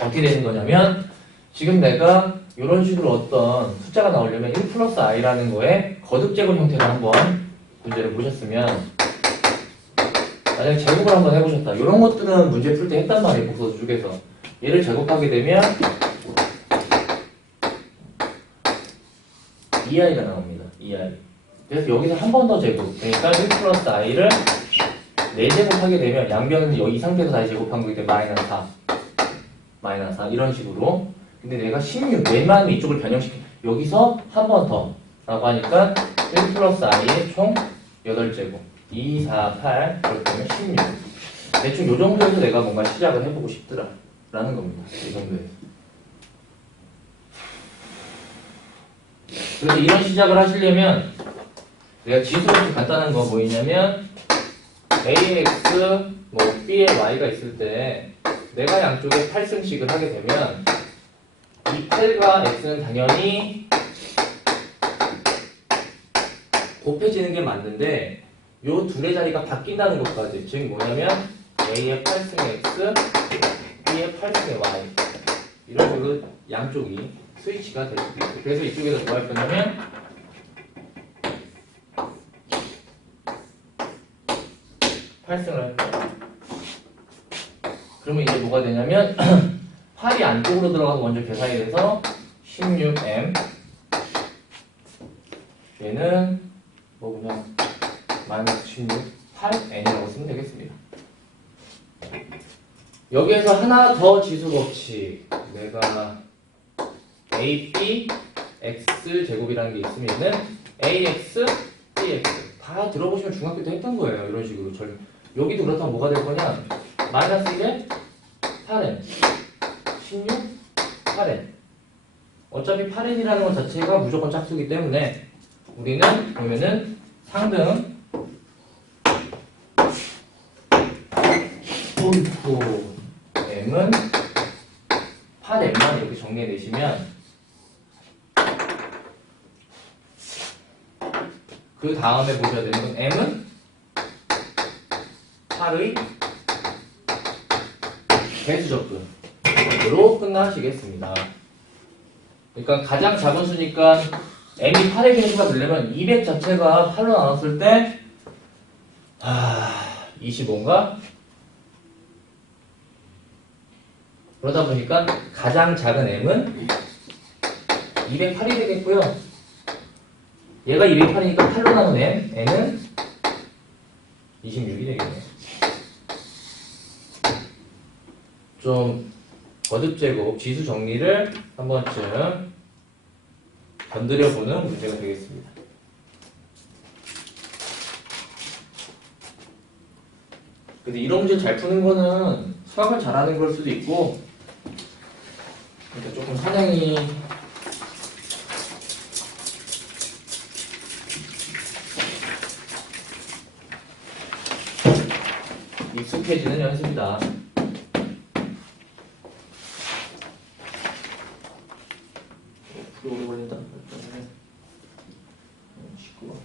어떻게 되는 거냐면 지금 내가 이런 식으로 어떤 숫자가 나오려면 1 플러스 i라는 거에 거듭 제곱 형태로 한번 문제를 보셨으면 만약에 제곱을 한번 해보셨다. 이런 것들은 문제 풀 때 했단 말이에요. 복수 쪽에서. 얘를 제곱하게 되면 2i가 나옵니다. 2i. 그래서 여기서 한 번 더 제곱. 그러니까 1 플러스 i를 4제곱하게 되면 양변은 여기 이 상태에서 다시 제곱한 거기 때문에 마이너스 4. 마이너스 4. 이런 식으로. 근데 내가 16, 웬만하면 이쪽을 변형시켜. 여기서 한 번 더. 라고 하니까 1 플러스 i의 총 8제곱. 2, 4, 8. 그렇게 되면 16. 대충 요 정도에서 내가 뭔가 시작을 해보고 싶더라. 라는 겁니다. 이 정도에서. 그래서 이런 시작을 하시려면 내가 지수가 간단한 거 뭐 있냐면 ax 뭐 b에 y가 있을 때 내가 양쪽에 8승씩을 하게 되면 이 8과 x는 당연히 곱해지는 게 맞는데 요 둘의 자리가 바뀐다는 것까지. 즉 뭐냐면 a의 8승의 x, b의 8승의 y 이런 식으로 양쪽이 스위치가 될 수도 있고 그래서 이쪽에서 뭐 할 거냐면 8승을 할 거예요. 그러면 이제 뭐가 되냐면 8이 안쪽으로 들어가서 먼저 계산이 돼서 16m 얘는 뭐 그냥 마이너스 16 8n이라고 쓰면 되겠습니다. 여기에서 하나 더 지수 법칙 내가 a, b, x 제곱이라는 게 있으면은 ax, bx 다 들어보시면 중학교 때 했던 거예요. 이런 식으로. 여기도 그렇다면 뭐가 될 거냐? 마이너스 1에 8n, 16, 8n. 어차피 8n이라는 것 자체가 무조건 짝수기 때문에 우리는 보면은 상등 m은 8m만 이렇게 정리해 내시면 그 다음에 보셔야 되는 건 m은 8의 배수적분으로 끝나시겠습니다. 그러니까 가장 작은 수니까 m이 8의 개수가 되려면 200 자체가 8로 나눴을 때 25인가? 그러다 보니까 가장 작은 m은 208이 되겠고요. 얘가 208이니까 8로 나눈 n은 26이 되겠네요. 좀 거듭제곱 지수 정리를 한 번쯤 건드려보는 문제가 되겠습니다. 근데 이런 문제 잘 푸는 거는 수학을 잘하는 걸 수도 있고 그러니까 조금 사냥이 익숙해지는 연습이다. 오래 걸린다. 시끄러워.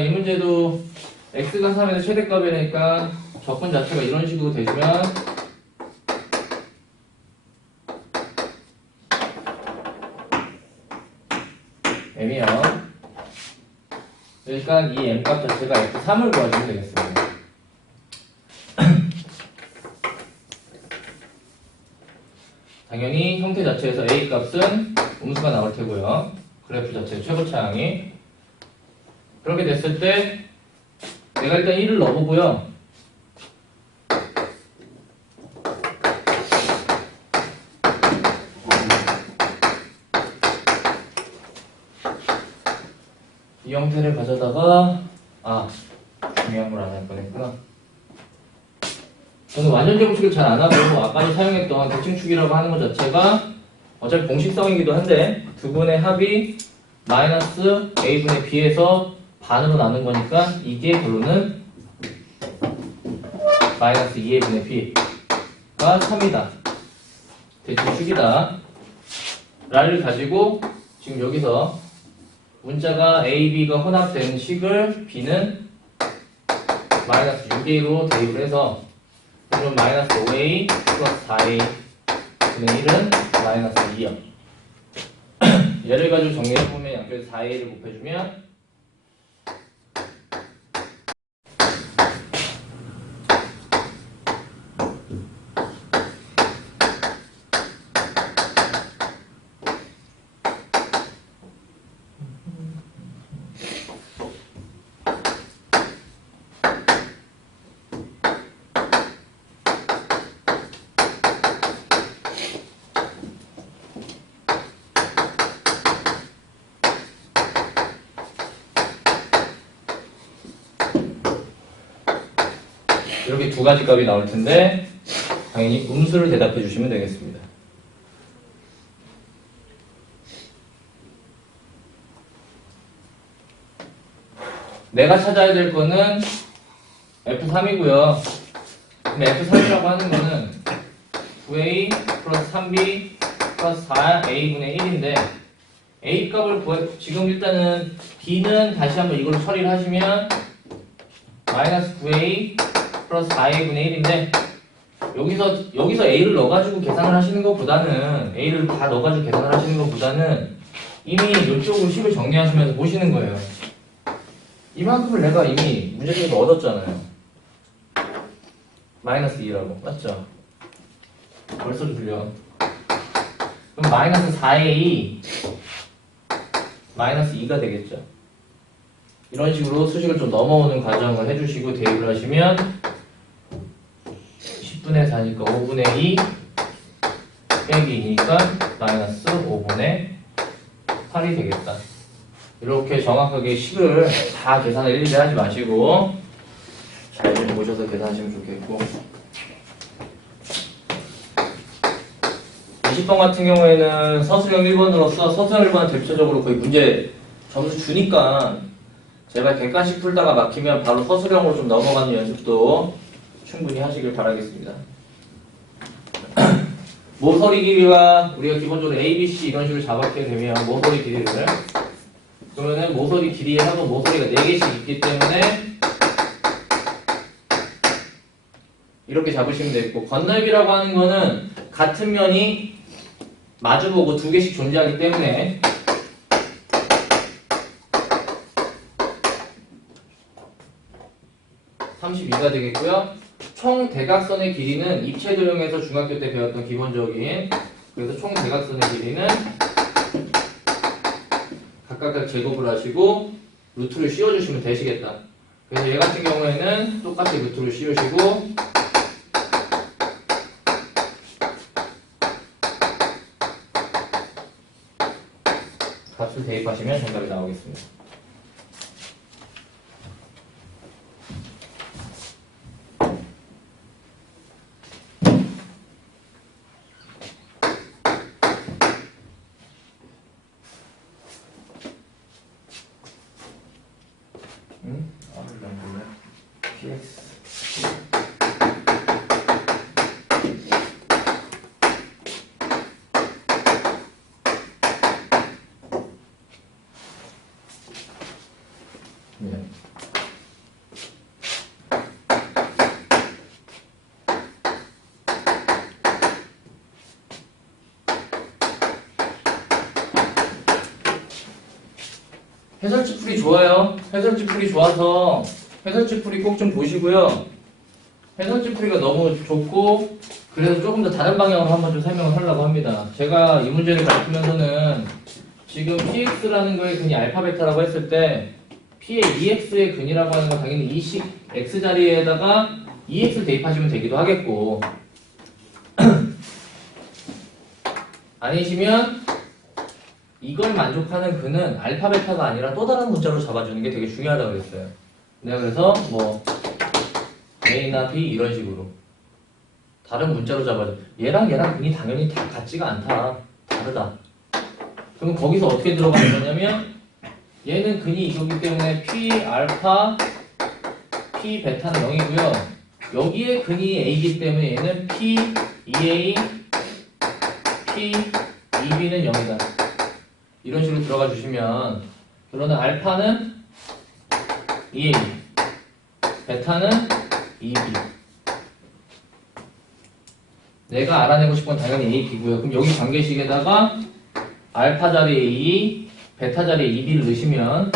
이 문제도 x가 3에서 최대값이니까 적분 자체가 이런 식으로 되시면 m이요. 그러니까 이 m값 자체가 x3을 구하시면 되겠습니다. 당연히 형태 자체에서 a값은 음수가 나올 테고요. 그래프 자체 최고 차항이. 그렇게 됐을 때 내가 일단 1을 넣어보고요. 이 형태를 가져다가 중요한 걸 안 할 뻔했구나. 저는 완전 제곱식을 잘 안 하고 아까도 사용했던 대칭축이라고 하는 것 자체가 어차피 공식성이기도 한데 두 분의 합이 마이너스 a분의 b에서 반으로 나눈 거니까 이게 결론은 마이너스 2a분의 b가 3이다. 대칭축이다. 라를 가지고 지금 여기서 문자가 a, b가 혼합된 식을 b는 마이너스 6a로 대입을 해서 그럼 마이너스 5a 플러스 4a 분의 1은 마이너스 2요. 얘를 가지고 정리해보면 양쪽에서 4a를 곱해주면 이렇게 두 가지 값이 나올 텐데 당연히 음수를 대답해 주시면 되겠습니다. 내가 찾아야 될 거는 F3이고요. 그럼 F3이라고 하는 거는 9A 플러스 3B 플러스 4A분의 1인데 A 값을 지금 일단은 B는 다시 한번 이걸로 처리를 하시면 마이너스 9A 플러스 4a분의 1인데 여기서 a를 넣어가지고 계산을 하시는 것보다는 a를 다 넣어가지고 계산을 하시는 것보다는 이미 이쪽으로 식을 정리하시면서 보시는 거예요. 이만큼을 내가 이미 문제 중에서 얻었잖아요. 마이너스 2라고 맞죠? 벌써 들려. 그럼 마이너스 4a 마이너스 2가 되겠죠. 이런 식으로 수식을 좀 넘어오는 과정을 해주시고 대입을 하시면 10분의 4니까 5분의 2 빼기 2니까 마이너스 5분의 8이 되겠다. 이렇게 정확하게 식을 다 계산을 일일이 하지 마시고 잘 좀 보셔서 계산하시면 좋겠고 20번 같은 경우에는 서술형 1번으로서 서술형 1번은 대표적으로 거의 문제 점수 주니까 제발 객관식 풀다가 막히면 바로 서술형으로 좀 넘어가는 연습도 충분히 하시길 바라겠습니다. 모서리 길이가 우리가 기본적으로 A, B, C 이런 식으로 잡았게 되면 모서리 길이를 그러면은 모서리 길이에 하고 모서리가 4개씩 있기 때문에 이렇게 잡으시면 되겠고 건널비라고 하는 거는 같은 면이 마주보고 2개씩 존재하기 때문에 32가 되겠고요. 총 대각선의 길이는 입체도형에서 중학교 때 배웠던 기본적인 그래서 총 대각선의 길이는 각각 제곱을 하시고 루트를 씌워주시면 되시겠다. 그래서 얘 같은 경우에는 똑같이 루트를 씌우시고 값을 대입하시면 정답이 나오겠습니다. 네. 해설지 풀이 좋아요. 해설지 풀이 좋아서 해설지 풀이 꼭 좀 보시고요. 해설지 풀이가 너무 좋고 그래서 조금 더 다른 방향으로 한번 좀 설명을 하려고 합니다. 제가 이 문제를 가르치면서는 지금 px라는 거의 근이 알파 베타라고 했을 때 p의 2x의 근이라고 하는 건 당연히 이식 x 자리에다가 2x 대입하시면 되기도 하겠고 아니시면 이걸 만족하는 근은 알파 베타가 아니라 또 다른 문자로 잡아주는 게 되게 중요하다고 그랬어요. 내가 그래서 뭐 A나 B 이런 식으로 다른 문자로 잡아줘. 얘랑 근이 당연히 다 같지가 않다. 다르다. 그럼 거기서 어떻게 들어가는 거냐면 얘는 근이 이거기 때문에 P 알파 P 베타는 0이고요. 여기에 근이 A이기 때문에 얘는 P 2A P 2B는 0이다. 이런 식으로 들어가 주시면 그러는 알파는 2A 베타는 2B 내가 알아내고 싶은 건 당연히 A, B고요. 그럼 여기 관계식에다가 알파 자리에 A, 베타 자리에 2B를 넣으시면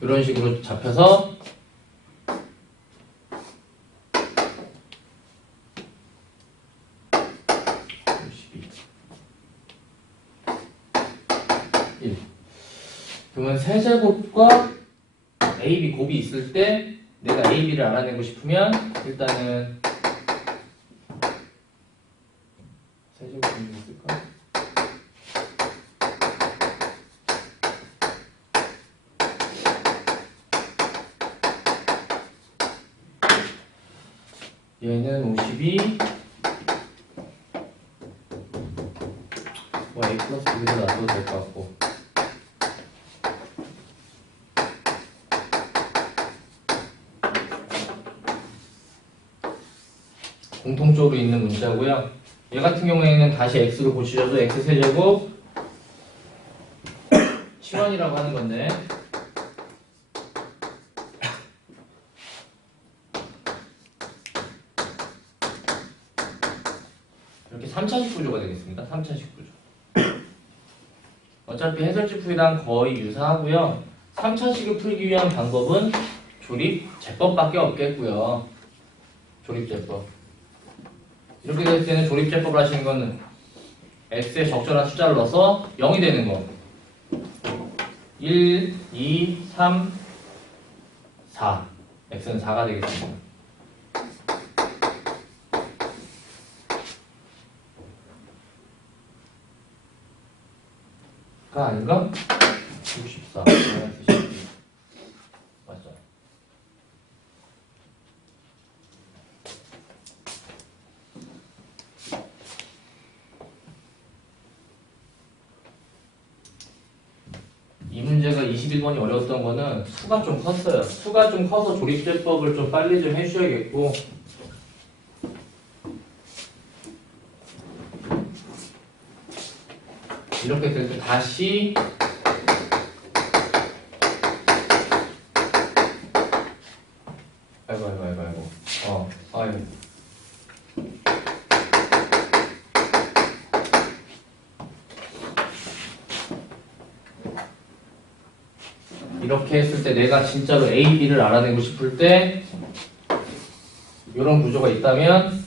이런 식으로 잡혀서 1. 그러면 세제곱과 AB 곱이 있을 때 내가 AB를 알아내고 싶으면 일단은 세제곱이 있을까? 얘는 52 A 플러스 B로 놔둬도 될 것 같고 공통적으로 있는 문자고요. 얘 같은 경우에는 다시 x로 고치셔서 x세제곱 치환이라고 하는 건데 이렇게 3차식 구조가 되겠습니다. 3차식 구조. 어차피 해설지 풀이랑 거의 유사하고요. 3차식을 풀기 위한 방법은 조립제법밖에 없겠고요. 조립제법. 이렇게 될 때는 조립제법을 하시는 거는 x에 적절한 숫자를 넣어서 0이 되는 거. 1, 2, 3, 4. x는 4가 되겠습니다. 가 아닌가? 64. 맞죠? 이 문제가 21번이 어려웠던 거는 수가 좀 컸어요. 수가 좀 커서 조립제법을 좀 빨리 좀 해주셔야겠고 이렇게 될 때 다시 아이고 아이고 이렇게 했을 때 내가 진짜로 A, B를 알아내고 싶을 때 이런 구조가 있다면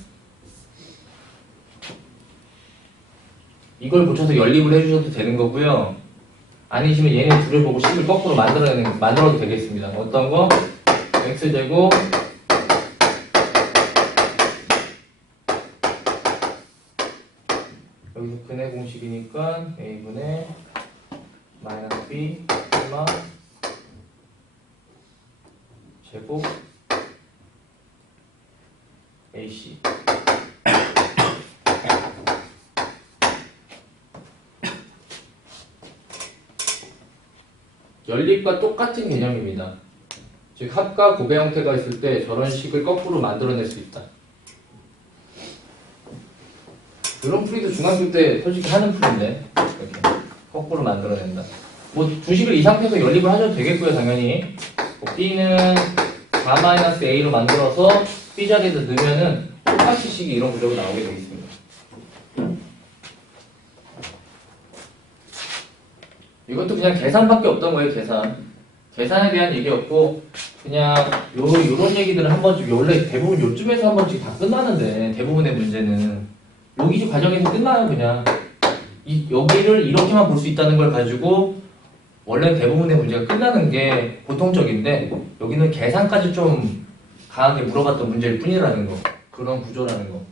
이걸 붙여서 연립을 해주셔도 되는 거고요. 아니시면 얘네 둘을 보고 식을 거꾸로 만들어도 되겠습니다. 어떤 거? x제곱 여기서 근의 공식이니까 a분의 마이너스 b 얼마 제곱 ac 연립과 똑같은 개념입니다. 즉 합과 곱의 형태가 있을 때 저런 식을 거꾸로 만들어낼 수 있다. 이런 풀이도 중학교 때 솔직히 하는 풀인데 이렇게 거꾸로 만들어낸다. 뭐 주식을 이 상태에서 연립을 하셔도 되겠고요, 당연히. B는 4-A로 만들어서 B 자리에서 넣으면은 똑같이 식이 이런 구조로 나오게 되겠습니다. 이것도 그냥 계산밖에 없던 거예요, 계산. 계산에 대한 얘기였고, 그냥 요런 얘기들은 한 번씩, 원래 대부분 요쯤에서 한 번씩 다 끝나는데, 대부분의 문제는. 여기 과정에서 끝나요, 그냥. 여기를 이렇게만 볼 수 있다는 걸 가지고, 원래 대부분의 문제가 끝나는 게 보통적인데, 여기는 계산까지 좀 강하게 물어봤던 문제일 뿐이라는 거. 그런 구조라는 거.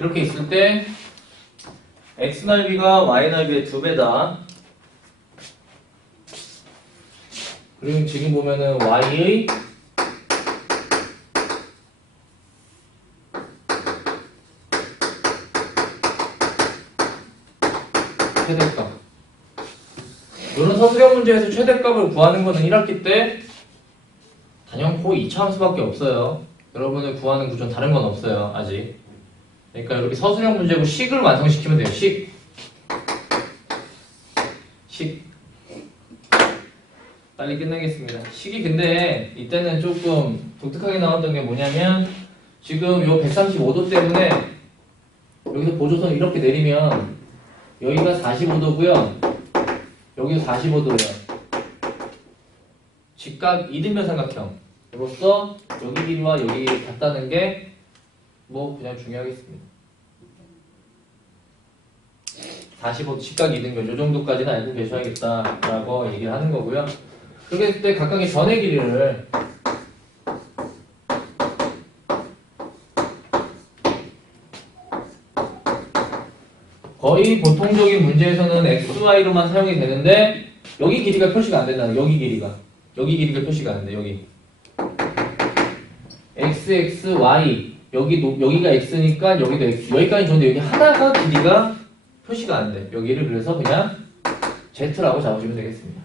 이렇게 있을 때 x 넓이가 y 넓이의 2배다. 그리고 지금 보면은 y의 최대값. 이런 서술형 문제에서 최대값을 구하는 거는 1학기 때 단연코 2차 함수밖에 없어요. 여러분을 구하는 구조는 다른 건 없어요, 아직. 그러니까 이렇게 서술형 문제고 식을 완성시키면 돼요. 식. 빨리 끝내겠습니다. 식이 근데 이때는 조금 독특하게 나왔던 게 뭐냐면 지금 요 135도 때문에 여기서 보조선 이렇게 내리면 여기가 45도고요. 여기도 45도예요. 직각 이등변 삼각형. 이로써 여기 길이와 여기 길이 같다는 게 뭐 그냥 중요하겠습니다. 45도 직각 이등변 요 정도까지는 알고 계셔야겠다라고 얘기를 하는 거고요. 그렇게 했을 때 각각의 변의 길이를 거의 보통적인 문제에서는 XY로만 사용이 되는데 여기 길이가 표시가 안 된다. 여기 길이가 표시가 안 돼. 여기 XXY 여기가 X니까 여기도 X. 여기까지 좋은데 여기 하나가 길이가 표시가 안 돼. 여기를 그래서 그냥 Z라고 잡아주면 되겠습니다.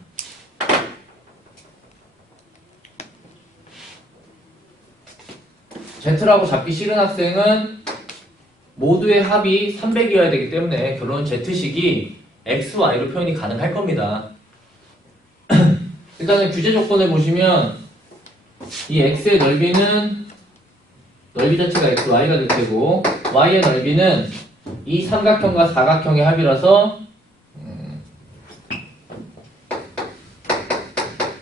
Z라고 잡기 싫은 학생은 모두의 합이 300이어야 되기 때문에 결론 Z식이 X, Y로 표현이 가능할 겁니다. 일단은 규제 조건을 보시면 이 X의 넓이는 넓이 자체가 X, Y가 될 테고 Y의 넓이는 이 삼각형과 사각형의 합이라서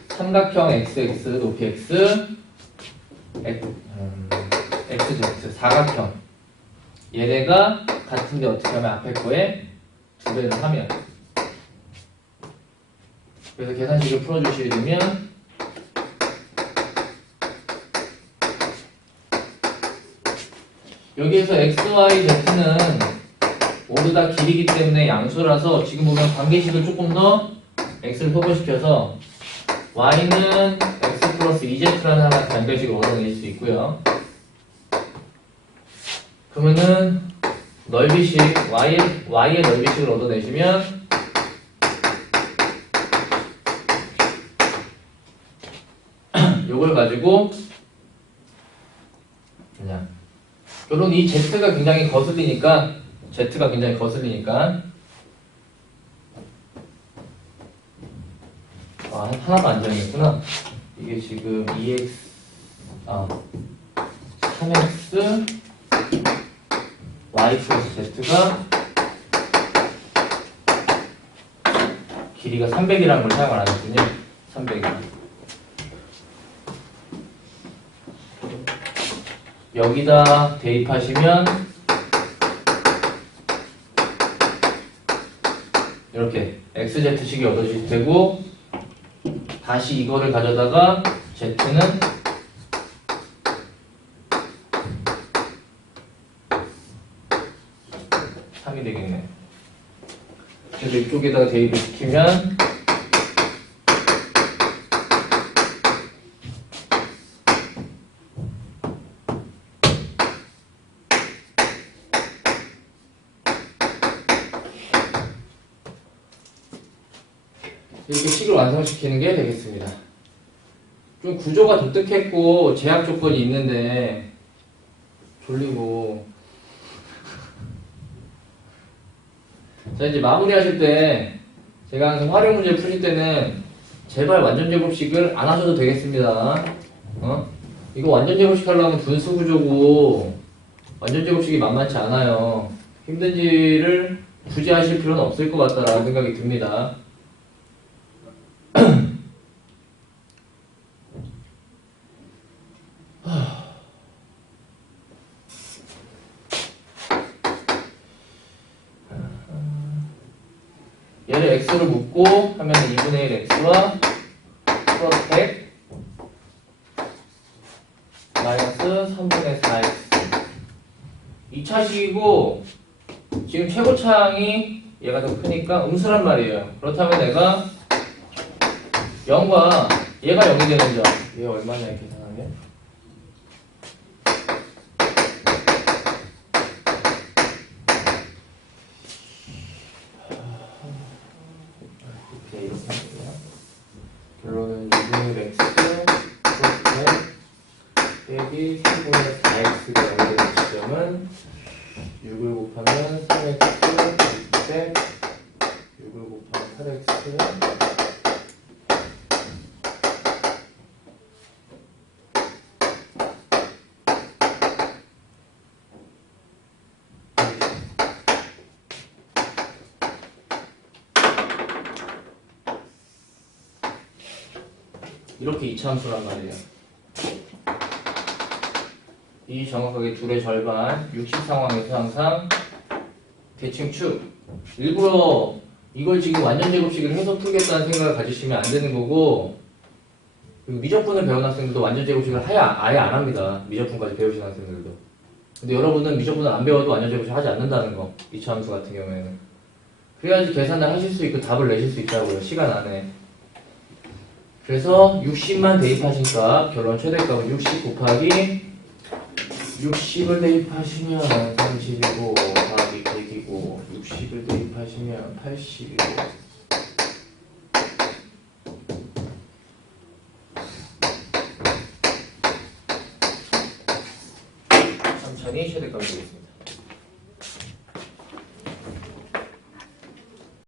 삼각형 XX, 높이 X, XZ, 사각형 얘네가 같은데 어떻게 하면 앞에 거에 2배를 하면 그래서 계산식을 풀어주시게 되면 여기에서 x, y, z는 모두 다 길이기 때문에 양수라서 지금 보면 관계식을 조금 더 x를 소분시켜서 y는 x 플러스 2z라는 하나의 관계식을 얻어낼 수 있고요. 그러면은 넓이식 y의 넓이식을 얻어내시면 요걸 가지고 그냥 결론 이 z가 굉장히 거슬리니까 하나도 안 정했구나. 이게 지금 2x 3x y 플러스 z가 길이가 300이라는 걸 사용을 안 했군요. 300. 여기다 대입하시면 이렇게 XZ식이 얻어질 테고 다시 이거를 가져다가 Z는 3이 되겠네. 그래서 이쪽에다가 대입을 시키면 이렇게 식을 완성시키는 게 되겠습니다. 좀 구조가 독특했고 제약 조건이 있는데 졸리고 자 이제 마무리하실 때 제가 항상 활용 문제 푸실 때는 제발 완전 제곱식을 안 하셔도 되겠습니다. 이거 완전 제곱식 하려면 분수 구조고 완전 제곱식이 만만치 않아요. 힘든지를 굳이 하실 필요는 없을 것 같다라는 생각이 듭니다. 얘를 x로 묶고 하면 2분의 1 x와 플러스 100 마이너스 3분의 4x 2차식이고 지금 최고차항이 얘가 더 크니까 음수란 말이에요. 그렇다면 내가 0과 얘가 0이 되는 점 얘 얼마냐 계산하면 결론은 2분의 x 플러스 100 빼기 3분의 4x가 0이 되는 지점은 6을 곱하면 3x 100 6을 곱하면 8x 이렇게 이차함수란 말이에요. 이 정확하게 둘의 절반 60 상황에서 항상 대칭축 일부러 이걸 지금 완전 제곱식을 해서 풀겠다는 생각을 가지시면 안 되는 거고 그리고 미적분을 배운 학생들도 완전 제곱식을 아예 안 합니다. 미적분까지 배우신 학생들도. 근데 여러분은 미적분을 안 배워도 완전 제곱식 하지 않는다는 거. 이차함수 같은 경우에는. 그래야지 계산을 하실 수 있고 답을 내실 수 있다고요. 시간 안에. 그래서 60만 대입하신 값, 결론 최대값은 60 곱하기 60을 대입하시면 30이고 더하기 100이고 60을 대입하시면 80이고 천천히 최대값이 되겠습니다.